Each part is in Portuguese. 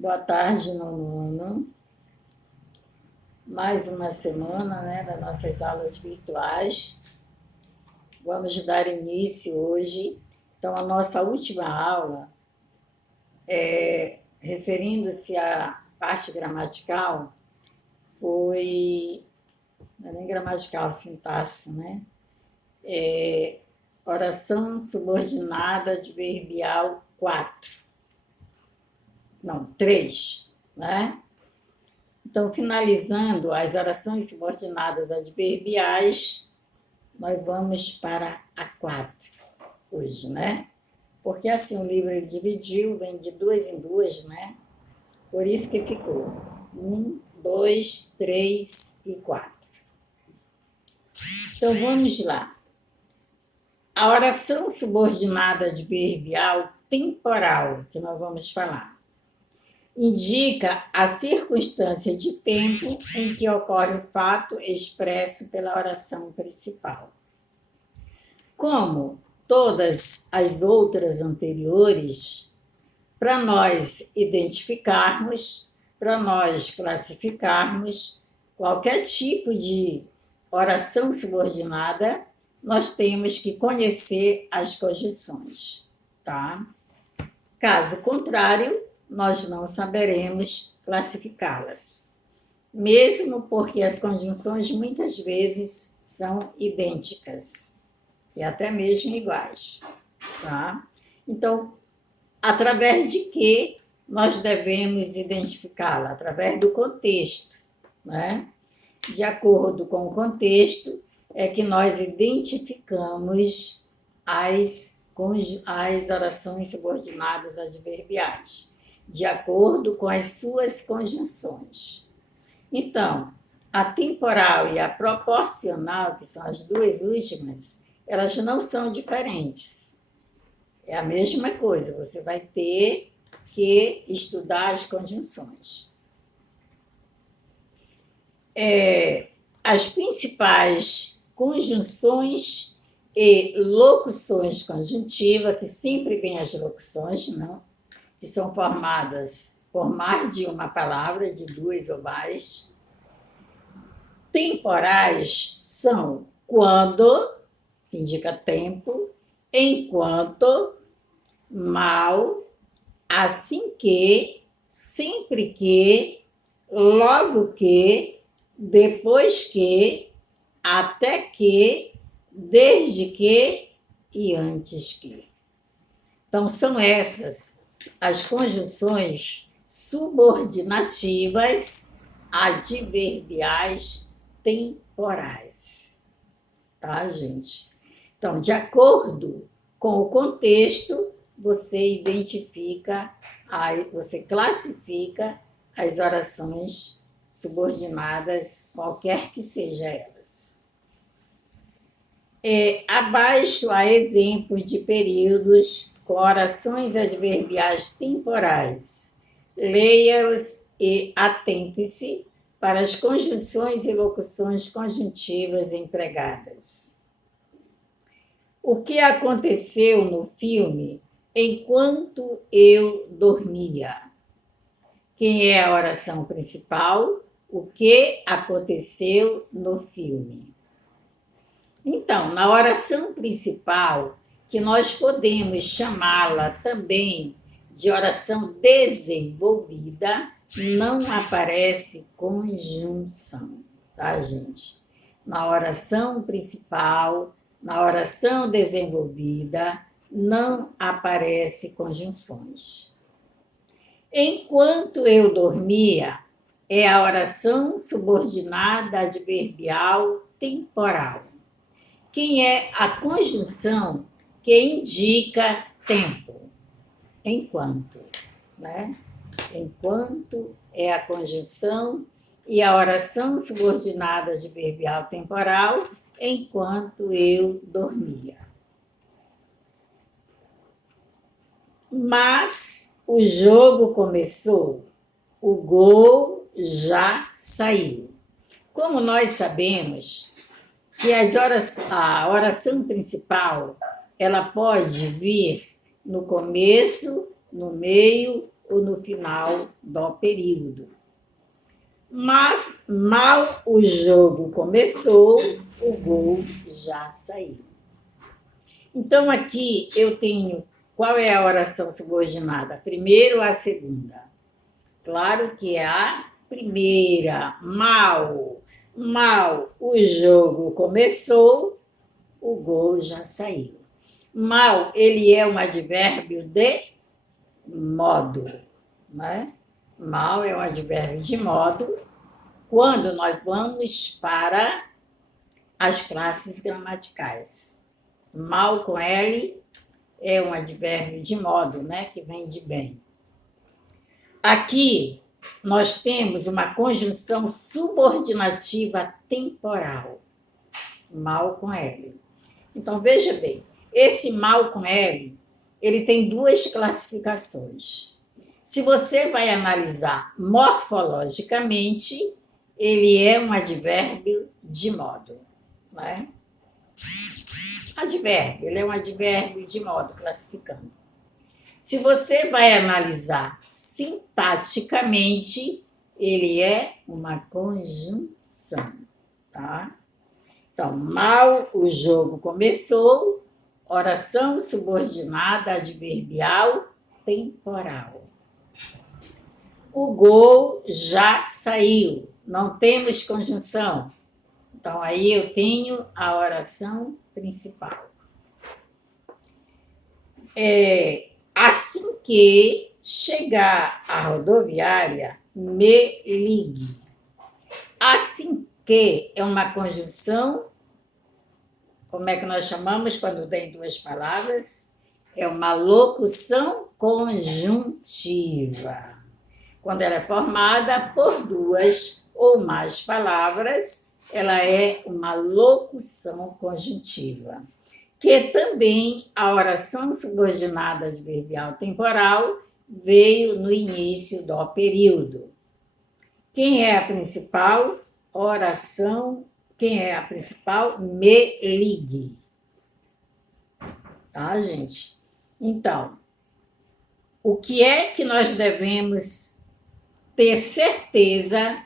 Boa tarde, nono. Mais uma semana, das nossas aulas virtuais. Vamos dar início hoje. Então, a nossa última aula, referindo-se à parte gramatical, foi, não é nem gramatical, sintaxe, né? Oração subordinada adverbial 4. Não, 3, né? Então, finalizando as orações subordinadas adverbiais, nós vamos para a 4 hoje, né? Porque assim o livro ele dividiu, vem de 2 em 2, né? Por isso que ficou 1, 2, 3 e 4. Então, vamos lá. A oração subordinada adverbial temporal, que nós vamos falar, indica a circunstância de tempo em que ocorre o fato expresso pela oração principal. Como todas as outras anteriores, para nós identificarmos, para nós classificarmos qualquer tipo de oração subordinada, nós temos que conhecer as conjunções, tá? Caso contrário, nós não saberemos classificá-las, mesmo porque as conjunções muitas vezes são idênticas e até mesmo iguais, tá? Então, através de que nós devemos identificá-la? Através do contexto, né? De acordo com o contexto, é que nós identificamos as orações subordinadas adverbiais, de acordo com as suas conjunções. Então, a temporal e a proporcional, que são as duas últimas, elas não são diferentes. É a mesma coisa, você vai ter que estudar as conjunções. As principais conjunções e locuções conjuntivas, que sempre vem as locuções, não? Que são formadas por mais de uma palavra, de duas ou mais. Temporais são quando, que indica tempo, enquanto, mal, assim que, sempre que, logo que, depois que, até que, desde que e antes que. Então, são essas as conjunções subordinativas adverbiais temporais. Tá, gente? Então, de acordo com o contexto, você identifica, você classifica as orações subordinadas, qualquer que seja elas. Abaixo há exemplos de períodos com orações adverbiais temporais. Leia-os e atente-se para as conjunções e locuções conjuntivas empregadas. O que aconteceu no filme enquanto eu dormia? Quem é a oração principal? O que aconteceu no filme? Então, na oração principal, que nós podemos chamá-la também de oração desenvolvida, não aparece conjunção, tá, gente? Na oração principal, na oração desenvolvida, não aparece conjunções. Enquanto eu dormia, é a oração subordinada adverbial temporal. Quem é a conjunção que indica tempo? Enquanto, né? Enquanto é a conjunção e a oração subordinada adverbial temporal, enquanto eu dormia. Mas o jogo começou, o gol já saiu. Como nós sabemos que a oração principal, ela pode vir no começo, no meio ou no final do período. Mas mal o jogo começou, o gol já saiu. Então aqui eu tenho qual é a oração subordinada? A primeira ou a segunda? Claro que é a primeira. Mal o jogo começou, o gol já saiu. Mal, ele é um advérbio de modo, né? Mal é um advérbio de modo quando nós vamos para as classes gramaticais. Mal com L é um advérbio de modo, né? Que vem de bem. Aqui nós temos uma conjunção subordinativa temporal. Mal com L. Então, veja bem, esse mal com L, ele tem duas classificações. Se você vai analisar morfologicamente, ele é um advérbio de modo, né? Advérbio, ele é um advérbio de modo, classificando. Se você vai analisar sintaticamente, ele é uma conjunção, tá? Então, mal o jogo começou, oração subordinada adverbial temporal. O gol já saiu, não temos conjunção. Então, aí eu tenho a oração principal. Assim que chegar à rodoviária, me ligue. Assim que é uma conjunção, como é que nós chamamos quando tem duas palavras? É uma locução conjuntiva. Quando ela é formada por duas ou mais palavras, ela é uma locução conjuntiva. Que também a oração subordinada adverbial temporal veio no início do período. Quem é a principal oração? Quem é a principal? Me ligue. Tá, gente? Então, o que é que nós devemos ter certeza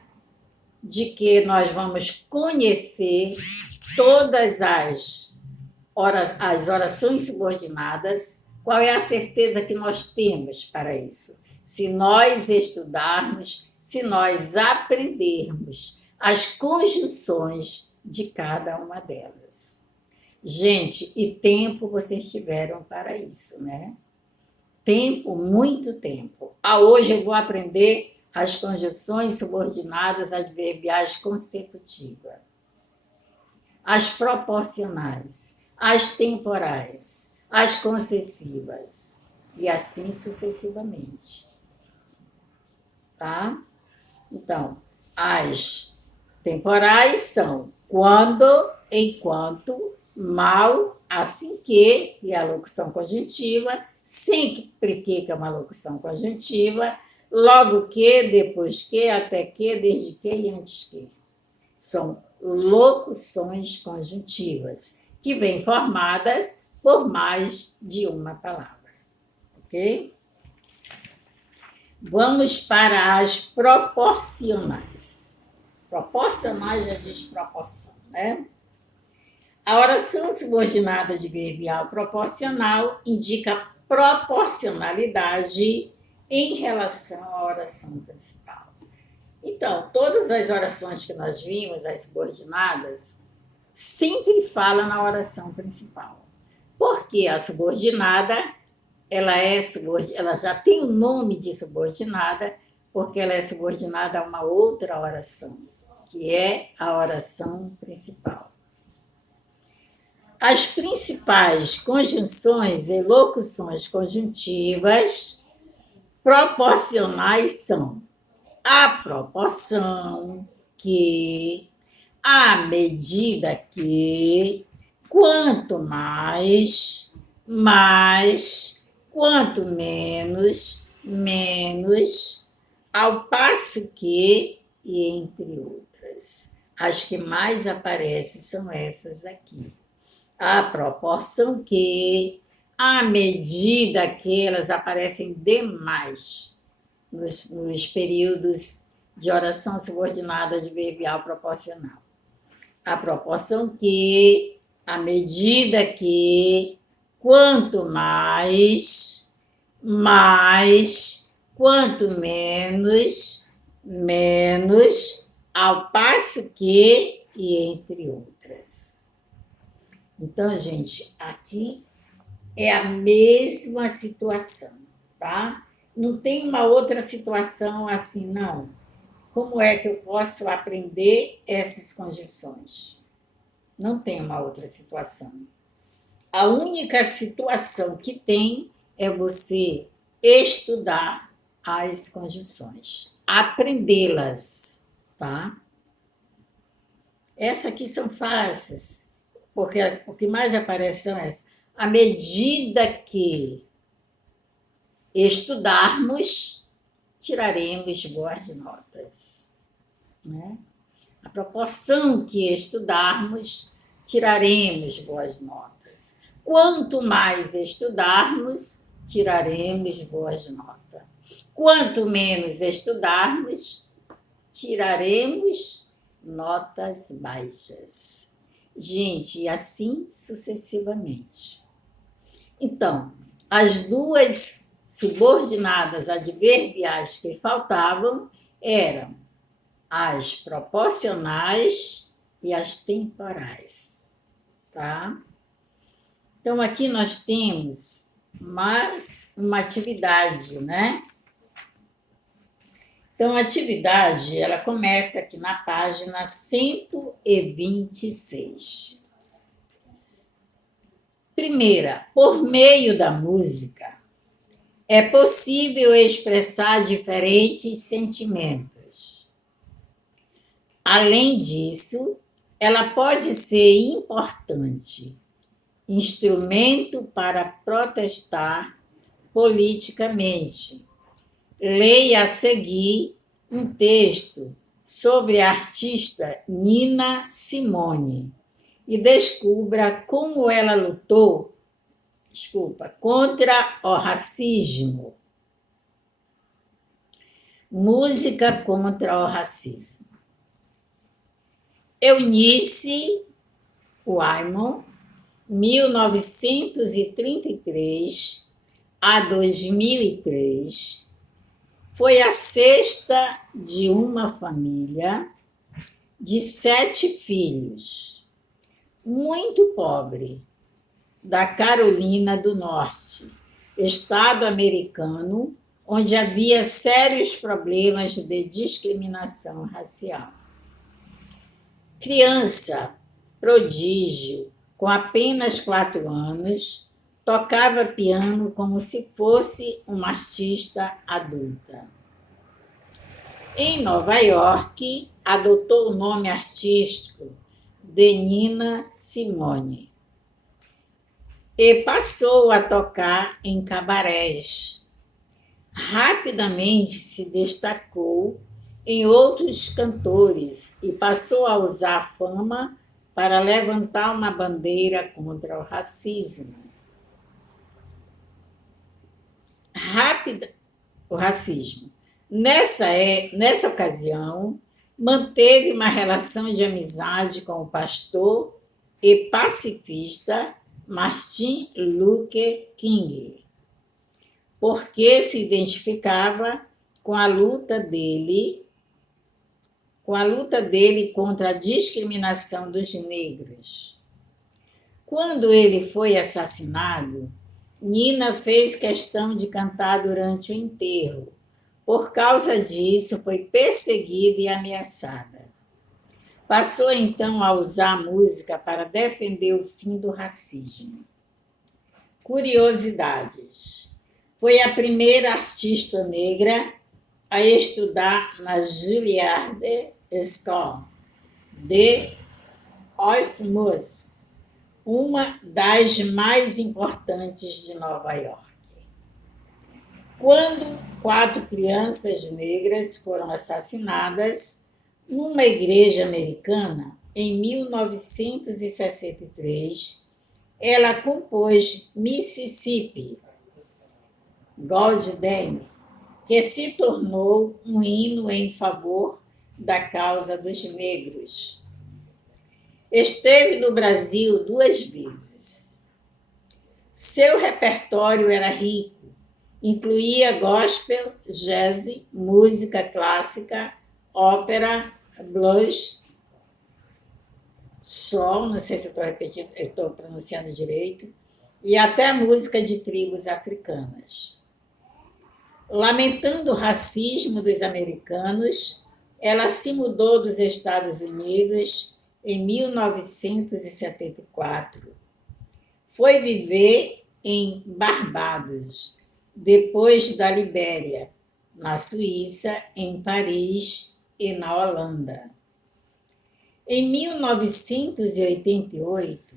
de que nós vamos conhecer todas as orações subordinadas? Qual é a certeza que nós temos para isso? Se nós estudarmos, se nós aprendermos as conjunções de cada uma delas. Gente, e tempo vocês tiveram para isso, né? Tempo, muito tempo. Hoje eu vou aprender as conjunções subordinadas adverbiais consecutivas, as proporcionais, as temporais, as concessivas, e assim sucessivamente. Tá? Então, as temporais são quando, enquanto, mal, assim que, e a locução conjuntiva, sempre que é uma locução conjuntiva, logo que, depois que, até que, desde que e antes que. São locuções conjuntivas, que vêm formadas por mais de uma palavra. Ok? Vamos para as proporcionais. Proporcionais já diz proporção, né? A oração subordinada adverbial proporcional indica proporcionalidade em relação à oração principal. Então, todas as orações que nós vimos, as subordinadas, sempre falam na oração principal. Porque a subordinada, ela já tem o nome de subordinada, porque ela é subordinada a uma outra oração, que é a oração principal. As principais conjunções e locuções conjuntivas proporcionais são a proporção, que, à medida que, quanto mais, quanto menos, ao passo que, e entre outras. As que mais aparecem são essas aqui. A proporção que, à medida que elas aparecem demais. nos períodos de oração subordinada adverbial proporcional. A proporção que, à medida que, quanto mais, quanto menos, ao passo que, e entre outras. Então, gente, aqui é a mesma situação, tá? Não tem uma outra situação assim, não. Como é que eu posso aprender essas conjunções? Não tem uma outra situação. A única situação que tem é você estudar as conjunções, aprendê-las, tá? Essas aqui são fáceis, porque o que mais aparece são essas. À medida que estudarmos, tiraremos boas notas, né? A proporção que estudarmos, tiraremos boas notas. Quanto mais estudarmos, tiraremos boas notas. Quanto menos estudarmos, tiraremos notas baixas. Gente, e assim sucessivamente. Então, as duas subordinadas adverbiais que faltavam eram as proporcionais e as temporais, tá? Então, aqui nós temos mais uma atividade, né? Então, a atividade, ela começa aqui na página 126. Primeira, por meio da música, é possível expressar diferentes sentimentos. Além disso, ela pode ser importante, instrumento para protestar politicamente. Leia a seguir um texto sobre a artista Nina Simone e descubra como ela lutou, contra o racismo. Música contra o racismo. Eunice Wyman, 1933 a 2003, foi a sexta de uma família de 7 filhos, muito pobre, da Carolina do Norte, estado americano, onde havia sérios problemas de discriminação racial. Criança, prodígio, com apenas 4 anos, tocava piano como se fosse uma artista adulta. Em Nova York, adotou o nome artístico de Nina Simone e passou a tocar em cabarés. Rapidamente se destacou em outros cantores e passou a usar a fama para levantar uma bandeira contra o racismo. O racismo. Nessa ocasião, manteve uma relação de amizade com o pastor e pacifista Martin Luther King, porque se identificava com a luta dele contra a discriminação dos negros. Quando ele foi assassinado, Nina fez questão de cantar durante o enterro. Por causa disso, foi perseguida e ameaçada. Passou então a usar a música para defender o fim do racismo. Curiosidades. Foi a primeira artista negra a estudar na Juilliard School de Oifmus, uma das mais importantes de Nova York. Quando 4 crianças negras foram assassinadas numa igreja americana, em 1963, ela compôs Mississippi Goddam, que se tornou um hino em favor da causa dos negros. Esteve no Brasil 2 vezes. Seu repertório era rico, incluía gospel, jazz, música clássica, ópera, blues, soul, não sei se eu estou pronunciando direito, e até música de tribos africanas. Lamentando o racismo dos americanos, ela se mudou dos Estados Unidos em 1974. Foi viver em Barbados, depois da Libéria, na Suíça, em Paris e na Holanda. Em 1988,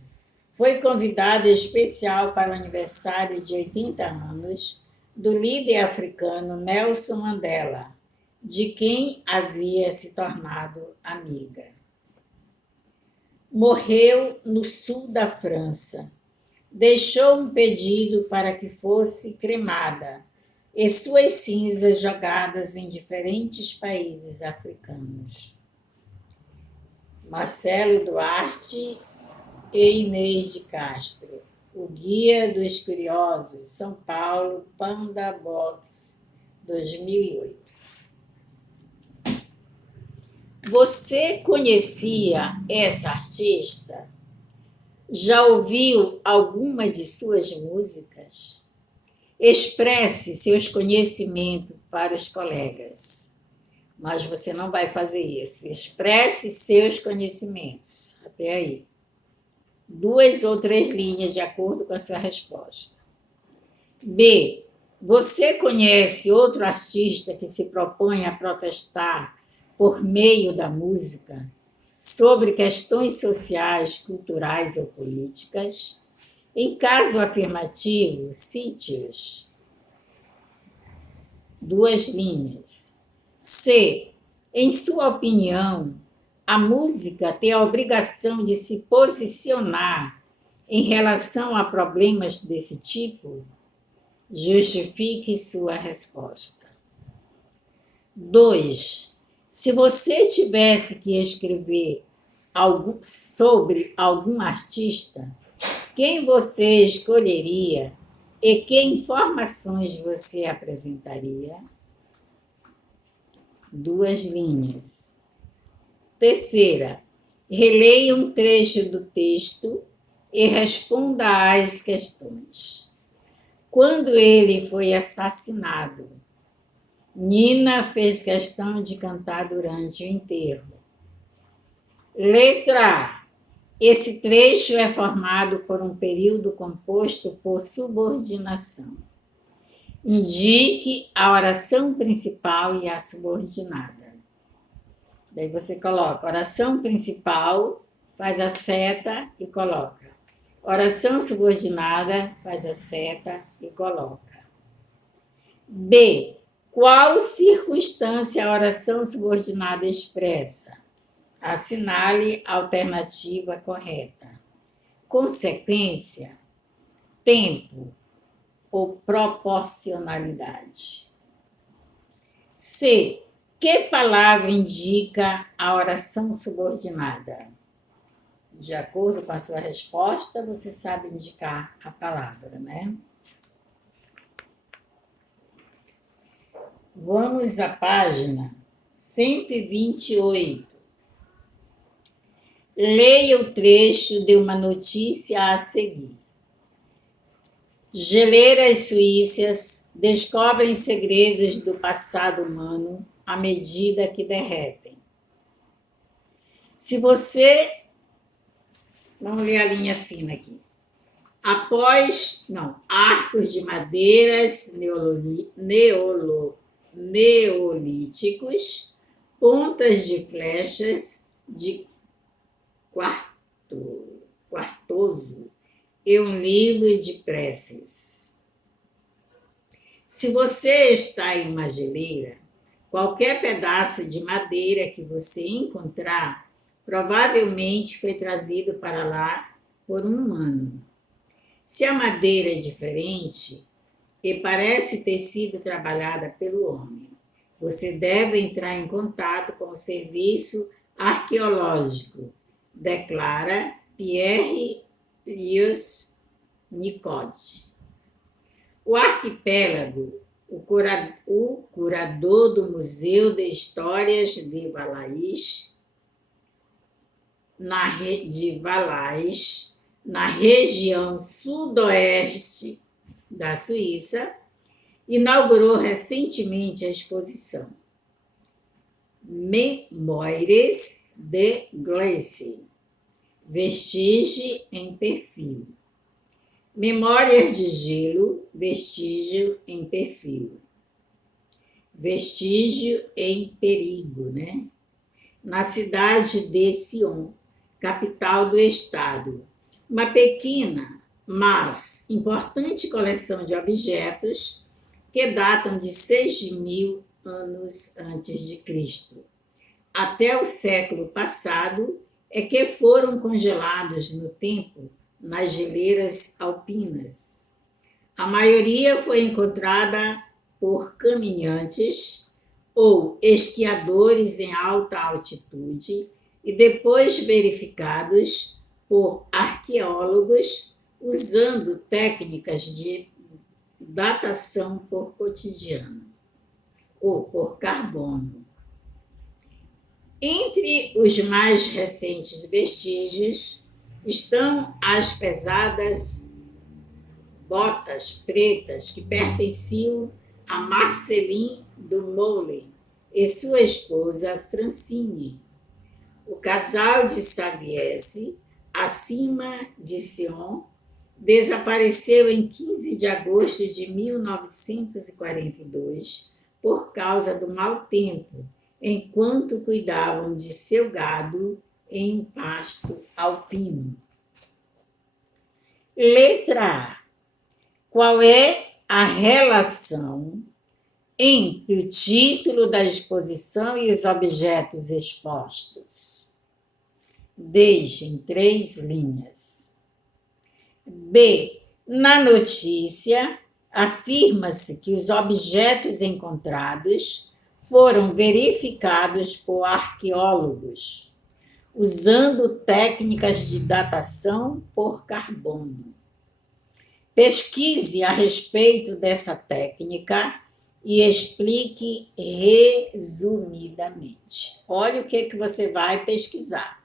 foi convidada especial para o aniversário de 80 anos do líder africano Nelson Mandela, de quem havia se tornado amiga. Morreu no sul da França. Deixou um pedido para que fosse cremada e suas cinzas jogadas em diferentes países africanos. Marcelo Duarte e Inês de Castro, O Guia dos Curiosos, São Paulo, Panda Box, 2008. Você conhecia essa artista? Já ouviu alguma de suas músicas? Expresse seus conhecimentos para os colegas. Mas você não vai fazer isso. Expresse seus conhecimentos. Até aí. 2 ou 3 linhas de acordo com a sua resposta. B. Você conhece outro artista que se propõe a protestar por meio da música sobre questões sociais, culturais ou políticas? Em caso afirmativo, cite-os. 2 linhas. C. Em sua opinião, a música tem a obrigação de se posicionar em relação a problemas desse tipo? Justifique sua resposta. 2. Se você tivesse que escrever algo sobre algum artista, quem você escolheria e que informações você apresentaria? 2 linhas. Terceira, releia um trecho do texto e responda às questões. Quando ele foi assassinado, Nina fez questão de cantar durante o enterro. Letra A. Esse trecho é formado por um período composto por subordinação. Indique a oração principal e a subordinada. Daí você coloca oração principal, faz a seta e coloca. Oração subordinada, faz a seta e coloca. B. Qual circunstância a oração subordinada expressa? Assinale a alternativa correta. Consequência, tempo ou proporcionalidade. C. Que palavra indica a oração subordinada? De acordo com a sua resposta, você sabe indicar a palavra, né? Vamos à página 128. Leia o trecho de uma notícia a seguir. Geleiras suíças descobrem segredos do passado humano à medida que derretem. Se você... Vamos ler a linha fina aqui. Arcos de madeiras neolíticos, pontas de flechas de quartoso e um livro de preces. Se você está em uma geleira, qualquer pedaço de madeira que você encontrar provavelmente foi trazido para lá por um humano. Se a madeira é diferente, e parece ter sido trabalhada pelo homem. Você deve entrar em contato com o serviço arqueológico, declara Pierre Pius Nicode. O arquipélago, o curador do Museu de Histórias de Valais, na região sudoeste da Suíça, inaugurou recentemente a exposição Mémoires de Glace, vestígio em perfil. Memórias de gelo, vestígio em perfil. Vestígio em perigo, né? Na cidade de Sion, capital do estado. Uma pequena, mas importante coleção de objetos que datam de 6.000 anos antes de Cristo. Até o século passado é que foram congelados no tempo nas geleiras alpinas. A maioria foi encontrada por caminhantes ou esquiadores em alta altitude e depois verificados por arqueólogos usando técnicas de datação por cotidiano ou por carbono. Entre os mais recentes vestígios estão as pesadas botas pretas que pertenciam a Marceline Dumoulin e sua esposa Francine. O casal de Saviesse, acima de Sion, desapareceu em 15 de agosto de 1942 por causa do mau tempo, enquanto cuidavam de seu gado em pasto alpino. Letra A. Qual é a relação entre o título da exposição e os objetos expostos? Deixe em 3 linhas. B. Na notícia, afirma-se que os objetos encontrados foram verificados por arqueólogos, usando técnicas de datação por carbono. Pesquise a respeito dessa técnica e explique resumidamente. Olha o que você vai pesquisar.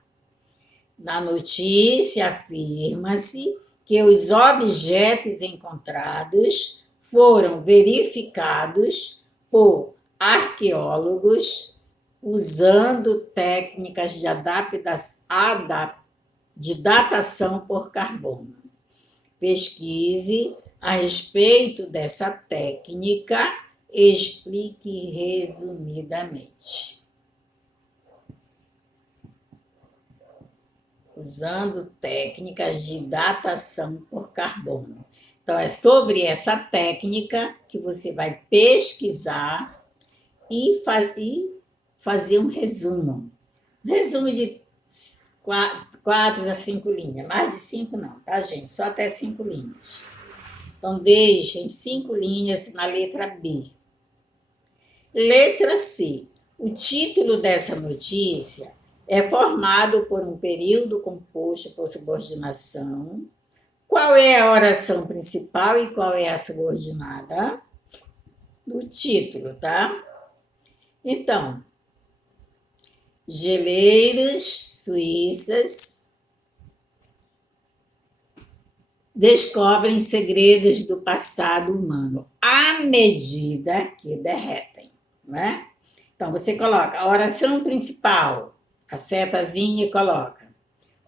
Na notícia, afirma-se que os objetos encontrados foram verificados por arqueólogos usando técnicas de datação por carbono. Pesquise a respeito dessa técnica e explique resumidamente. Usando técnicas de datação por carbono. Então, é sobre essa técnica que você vai pesquisar e fazer um resumo. Resumo de 4 a 5 linhas. Mais de 5 não, tá, gente? Só até 5 linhas. Então, deixem 5 linhas na letra B. Letra C. O título dessa notícia é formado por um período composto por subordinação. Qual é a oração principal e qual é a subordinada? Do título, tá? Então, geleiras suíças descobrem segredos do passado humano à medida que derretem, né? Então, você coloca a oração principal, a setazinha e coloca.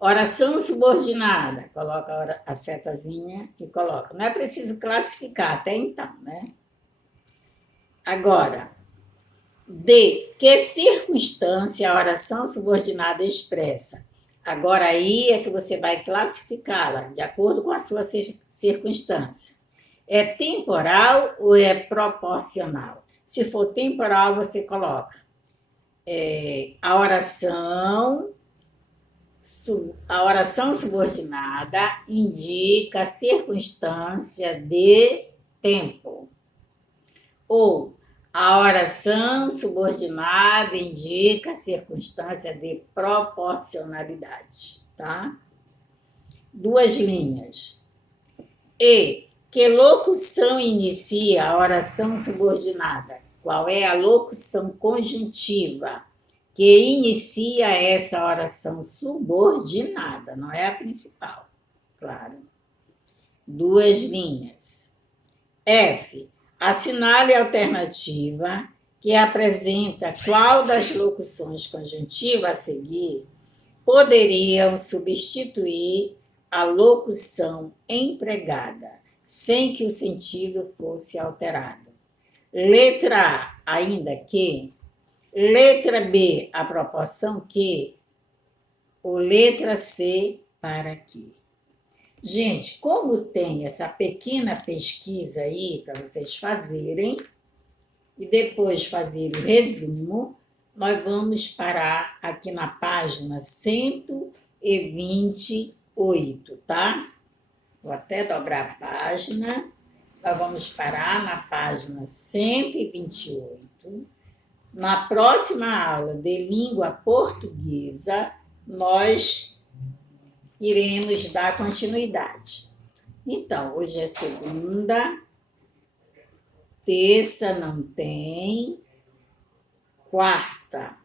Oração subordinada, coloca a setazinha e coloca. Não é preciso classificar até então, né? Agora, D. Que circunstância a oração subordinada expressa? Agora aí é que você vai classificá-la de acordo com a sua circunstância. É temporal ou é proporcional? Se for temporal, você coloca a oração subordinada indica a circunstância de tempo. Ou a oração subordinada indica a circunstância de proporcionalidade, tá? 2 linhas. E que locução inicia a oração subordinada? Qual é a locução conjuntiva que inicia essa oração subordinada? Não é a principal, claro. 2 linhas. F. Assinale a alternativa que apresenta qual das locuções conjuntivas a seguir poderiam substituir a locução empregada, sem que o sentido fosse alterado. Letra A, ainda que. Letra B, a proporção que. Ou letra C, para que. Gente, como tem essa pequena pesquisa aí para vocês fazerem e depois fazer o resumo, nós vamos parar aqui na página 128, tá? Vou até dobrar a página. Nós vamos parar na página 128. Na próxima aula de língua portuguesa, nós iremos dar continuidade. Então, hoje é segunda, terça não tem, quarta.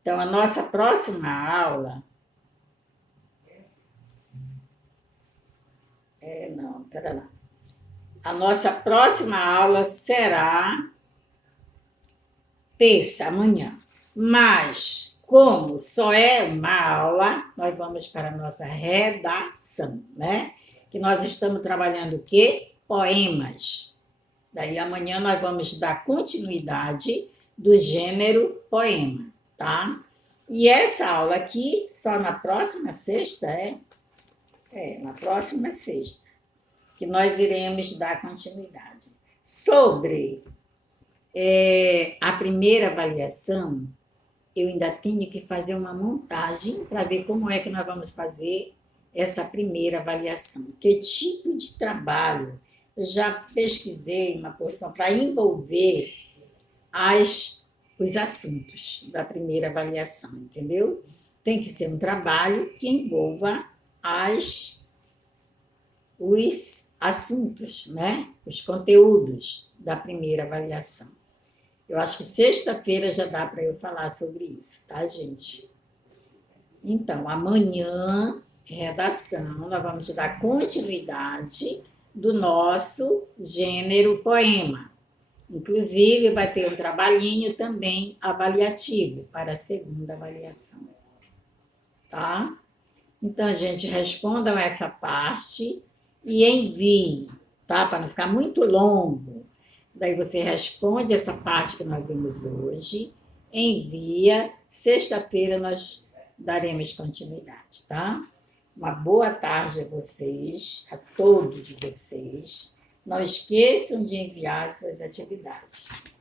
Então, a nossa próxima aula... pera lá. A nossa próxima aula será terça, amanhã. Mas, como só é uma aula, nós vamos para a nossa redação, né? Que nós estamos trabalhando o quê? Poemas. Daí amanhã nós vamos dar continuidade do gênero poema, tá? E essa aula aqui, só na próxima sexta, na próxima sexta, que nós iremos dar continuidade. Sobre a primeira avaliação, eu ainda tenho que fazer uma montagem para ver como é que nós vamos fazer essa primeira avaliação. Que tipo de trabalho? Eu já pesquisei uma porção para envolver os assuntos da primeira avaliação, entendeu? Tem que ser um trabalho que envolva os assuntos, né? Os conteúdos da primeira avaliação. Eu acho que sexta-feira já dá para eu falar sobre isso, tá, gente? Então, amanhã, redação, nós vamos dar continuidade do nosso gênero poema. Inclusive, vai ter um trabalhinho também avaliativo para a segunda avaliação, tá? Então, gente, respondam essa parte e enviem, tá? Para não ficar muito longo. Daí você responde essa parte que nós vimos hoje, envia, sexta-feira nós daremos continuidade, tá? Uma boa tarde a vocês, a todos de vocês. Não esqueçam de enviar suas atividades.